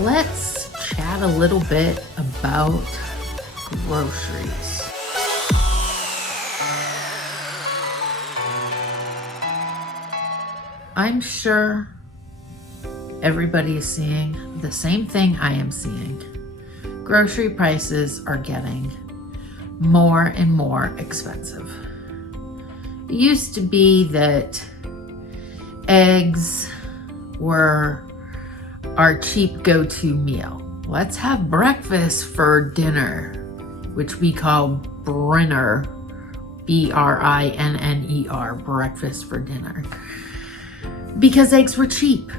let's chat a little bit about groceries. I'm sure everybody is seeing the same thing I am seeing. Grocery prices are getting more and more expensive. It used to be that eggs were our cheap go-to meal. Let's have breakfast for dinner, which we call Brinner, B-R-I-N-N-E-R, breakfast for dinner. Because eggs were cheap.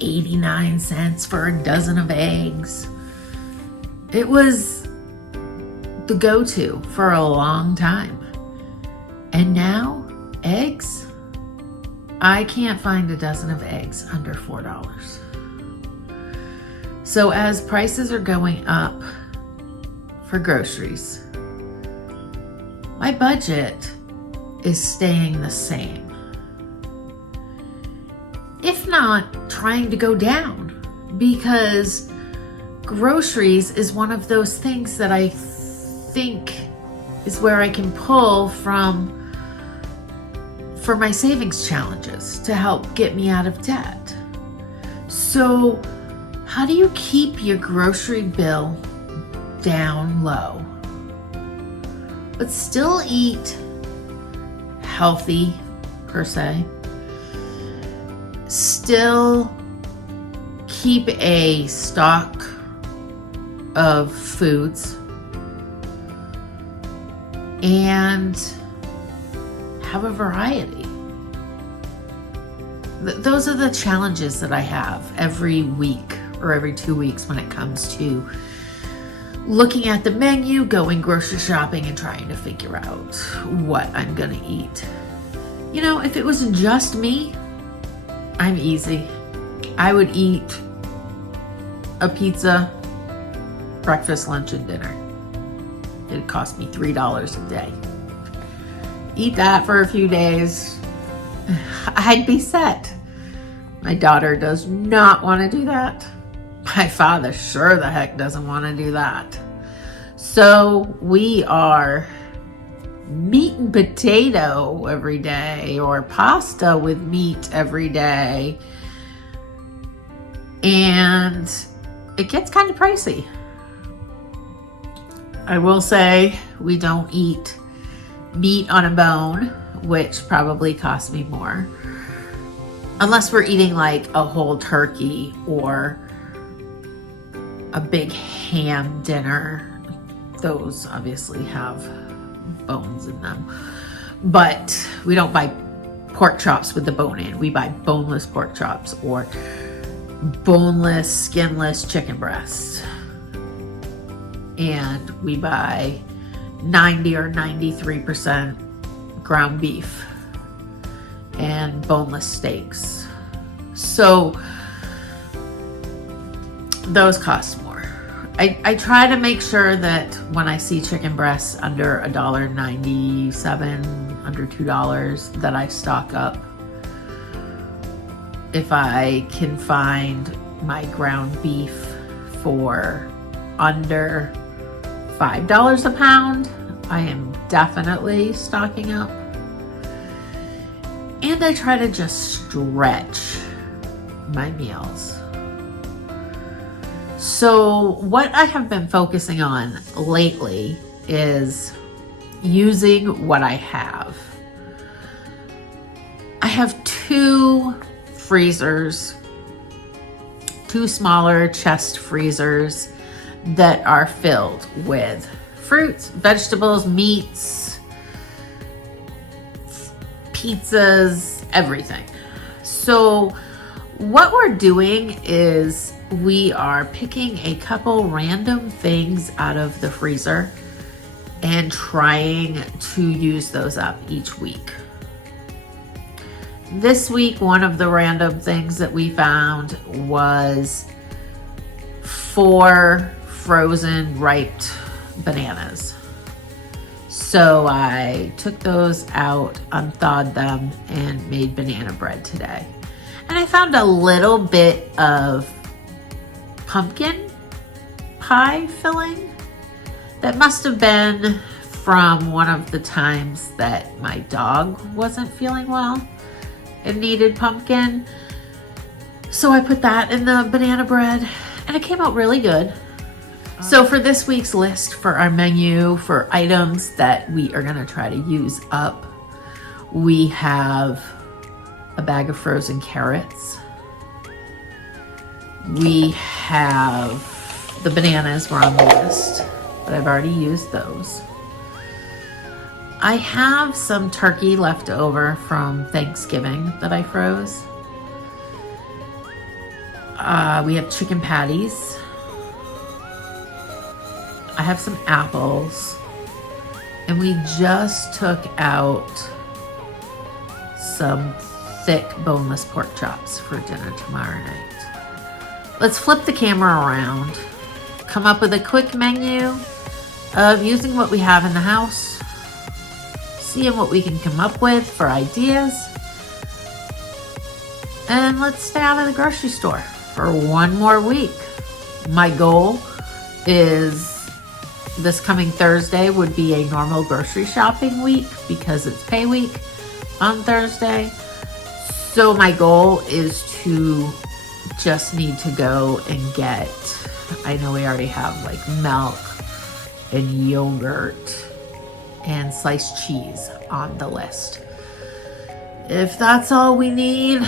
89 cents for a dozen of eggs. It was the go-to for a long time. And now, eggs? I can't find a dozen of eggs under $4. So as prices are going up for groceries, my budget is staying the same. If not trying to go down, because groceries is one of those things that I think is where I can pull from for my savings challenges to help get me out of debt. So how do you keep your grocery bill down low, but still eat healthy per se? Still keep a stock of foods and have a variety. Those are the challenges that I have every week or every 2 weeks when it comes to looking at the menu, going grocery shopping, and trying to figure out what I'm gonna eat. You know, if it was just me, I'm easy. I would eat a pizza, breakfast, lunch, and dinner. It'd cost me $3 a day. Eat that for a few days, I'd be set. My daughter does not want to do that. My father sure the heck doesn't want to do that. So we are meat and potato every day, or pasta with meat every day. And it gets kind of pricey. I will say we don't eat meat on a bone, which probably costs me more. Unless we're eating like a whole turkey or a big ham dinner. Those obviously have bones in them. But we don't buy pork chops with the bone in. We buy boneless pork chops or boneless, skinless chicken breasts. And we buy 90 or 93% ground beef and boneless steaks. So those cost more. I try to make sure that when I see chicken breasts under $1.97, under $2, that I stock up. If I can find my ground beef for under $5 a pound, I am definitely stocking up. And I try to just stretch my meals. So what I have been focusing on lately is using what I have. I have 2 freezers, 2 smaller chest freezers that are filled with fruits, vegetables, meats, pizzas, everything. So what we're doing is we are picking a couple random things out of the freezer and trying to use those up each week. This week, one of the random things that we found was 4 frozen ripe bananas. So I took those out, unthawed them, and made banana bread today. And I found a little bit of pumpkin pie filling that must have been from one of the times that my dog wasn't feeling well and needed pumpkin. So I put that in the banana bread and it came out really good. So for this week's list for our menu for items that we are gonna try to use up, we have a bag of frozen carrots. We have the bananas were on the list, but I've already used those. I have some turkey left over from Thanksgiving that I froze. We have chicken patties. I have some apples. And we just took out some thick boneless pork chops for dinner tomorrow night. Let's flip the camera around, come up with a quick menu of using what we have in the house, seeing what we can come up with for ideas, and let's stay out of the grocery store for one more week. My goal is this coming Thursday would be a normal grocery shopping week because it's pay week on Thursday. So my goal is to just need to go and get, I know we already have like milk and yogurt and sliced cheese on the list. If that's all we need,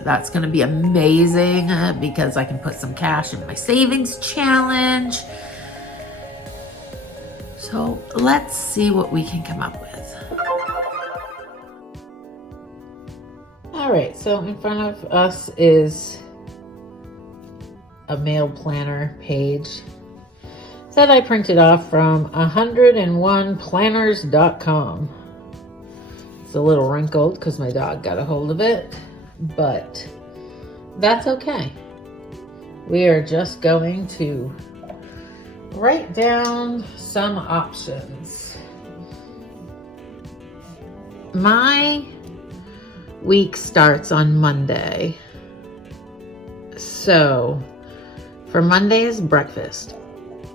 that's gonna be amazing because I can put some cash in my savings challenge. So let's see what we can come up with. All right, so in front of us is a mail planner page that I printed off from 101planners.com. It's a little wrinkled because my dog got a hold of it, but that's okay. We are just going to write down some options. My week starts on Monday. So for Monday's breakfast,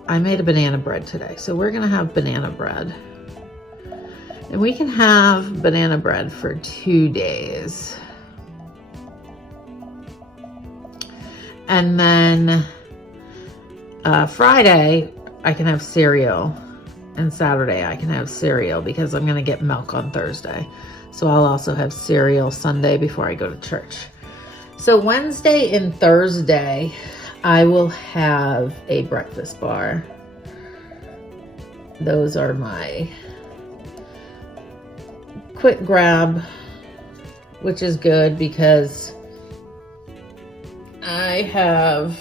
I made a banana bread today. So we're gonna have banana bread. And we can have banana bread for 2 days. And then Friday, I can have cereal. And Saturday, I can have cereal because I'm gonna get milk on Thursday. So I'll also have cereal Sunday before I go to church. So Wednesday and Thursday, I will have a breakfast bar. Those are my quick grab, which is good because I have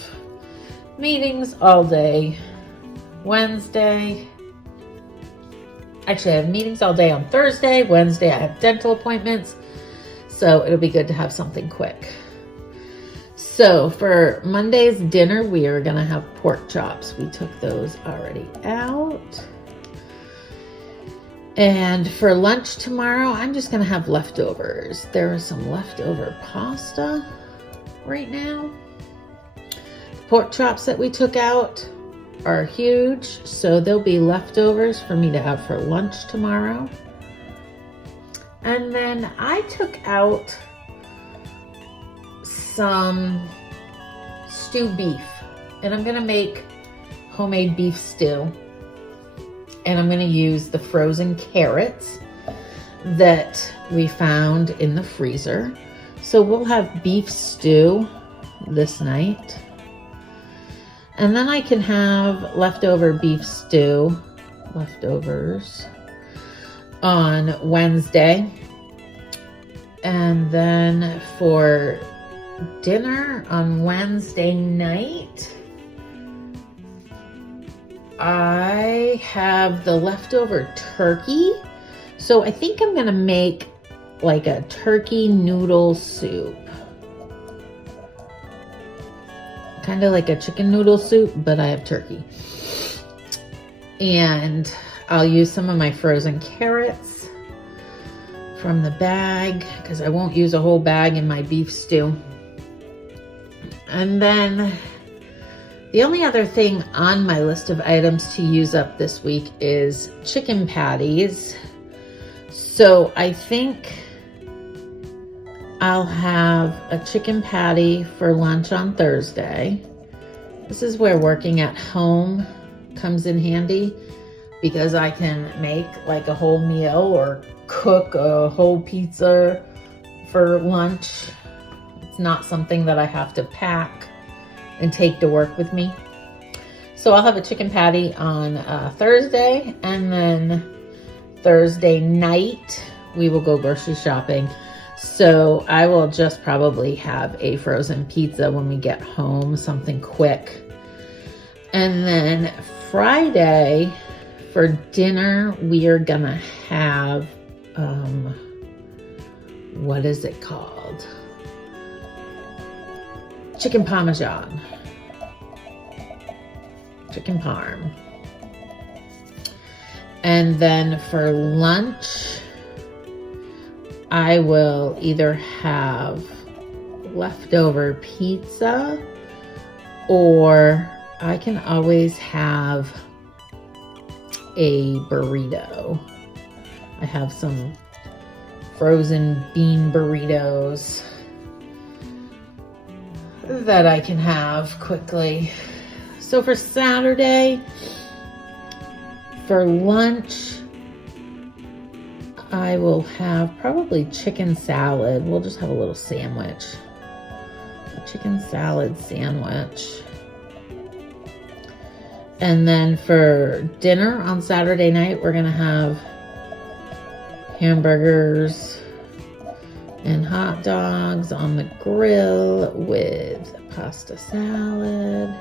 meetings all day Wednesday. Actually, I have meetings all day on Thursday. Wednesday, I have dental appointments. So it'll be good to have something quick. So for Monday's dinner, we are gonna have pork chops. We took those already out. And for lunch tomorrow, I'm just gonna have leftovers. There is some leftover pasta right now. The pork chops that we took out are huge, so there'll be leftovers for me to have for lunch tomorrow. And then I took out some stewed beef, and I'm gonna make homemade beef stew. And I'm gonna use the frozen carrots that we found in the freezer. So we'll have beef stew this night. And then I can have leftover beef stew, leftovers, on Wednesday. And then for dinner on Wednesday night, I have the leftover turkey. So I think I'm gonna make like a turkey noodle soup. Kind of like a chicken noodle soup, but I have turkey. And I'll use some of my frozen carrots from the bag because I won't use a whole bag in my beef stew. And then The only other thing on my list of items to use up this week is chicken patties. So I think I'll have a chicken patty for lunch on Thursday. This is where working at home comes in handy because I can make like a whole meal or cook a whole pizza for lunch. It's not something that I have to pack and take to work with me. So I'll have a chicken patty on Thursday, and then Thursday night we will go grocery shopping. So I will just probably have a frozen pizza when we get home, something quick. And then Friday for dinner we are gonna have what is it called? Chicken Parmesan. Chicken parm. And then for lunch, I will either have leftover pizza, or I can always have a burrito. I have some frozen bean burritos that I can have quickly. So for Saturday, for lunch, I will have probably chicken salad. We'll just have a little sandwich. A chicken salad sandwich. And then for dinner on Saturday night, we're gonna have hamburgers and hot dogs on the grill with pasta salad.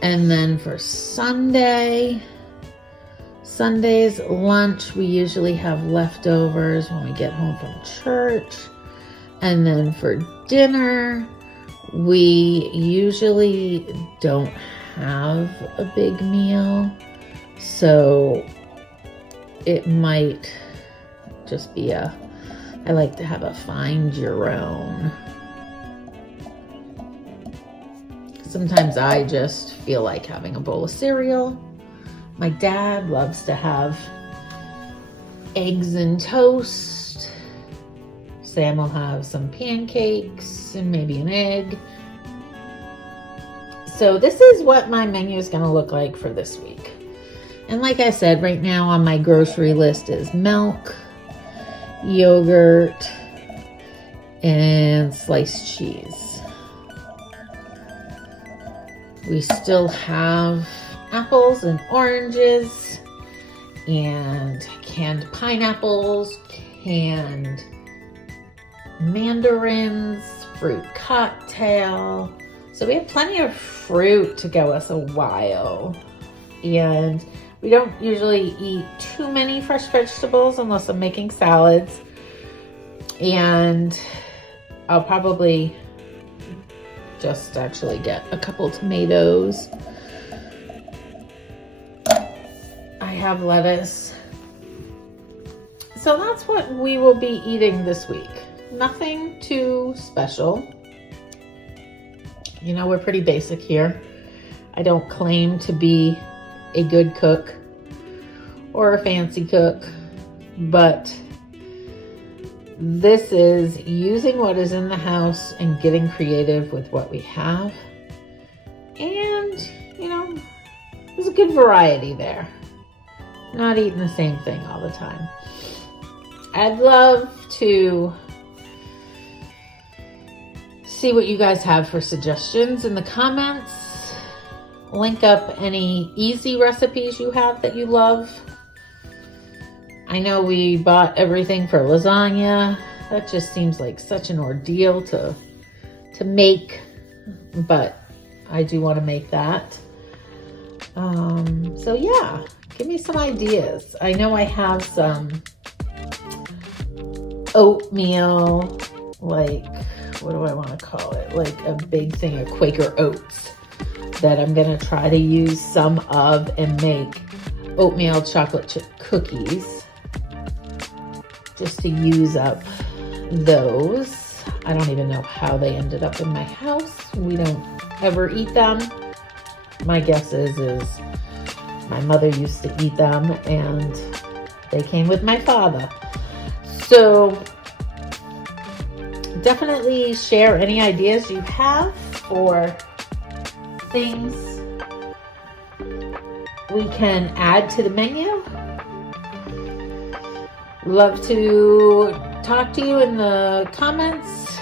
And then for Sunday's lunch, we usually have leftovers when we get home from church. And then for dinner, we usually don't have a big meal. So it might just be I like to have a find your own. Sometimes I just feel like having a bowl of cereal. My dad loves to have eggs and toast. Sam will have some pancakes and maybe an egg. So this is what my menu is going to look like for this week. And like I said, right now on my grocery list is milk, yogurt, and sliced cheese. We still have apples and oranges and canned pineapples, canned mandarins, fruit cocktail. So we have plenty of fruit to go us a while. And we don't usually eat too many fresh vegetables unless I'm making salads. And I'll probably just actually get a couple tomatoes. I have lettuce. So that's what we will be eating this week. Nothing too special. You know, we're pretty basic here. I don't claim to be a good cook or a fancy cook, but this is using what is in the house and getting creative with what we have. And, you know, there's a good variety there. Not eating the same thing all the time. I'd love to see what you guys have for suggestions in the comments. Link up any easy recipes you have that you love. I know we bought everything for lasagna. That just seems like such an ordeal to make, but I do want to make that. So yeah, give me some ideas. I know I have some oatmeal, like, what do I want to call it? Like a big thing of Quaker oats that I'm going to try to use some of and make oatmeal chocolate chip cookies just to use up those. I don't even know how they ended up in my house. We don't ever eat them. My guess is my mother used to eat them and they came with my father. So definitely share any ideas you have for things we can add to the menu. Love to talk to you in the comments,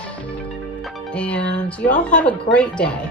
and you all have a great day.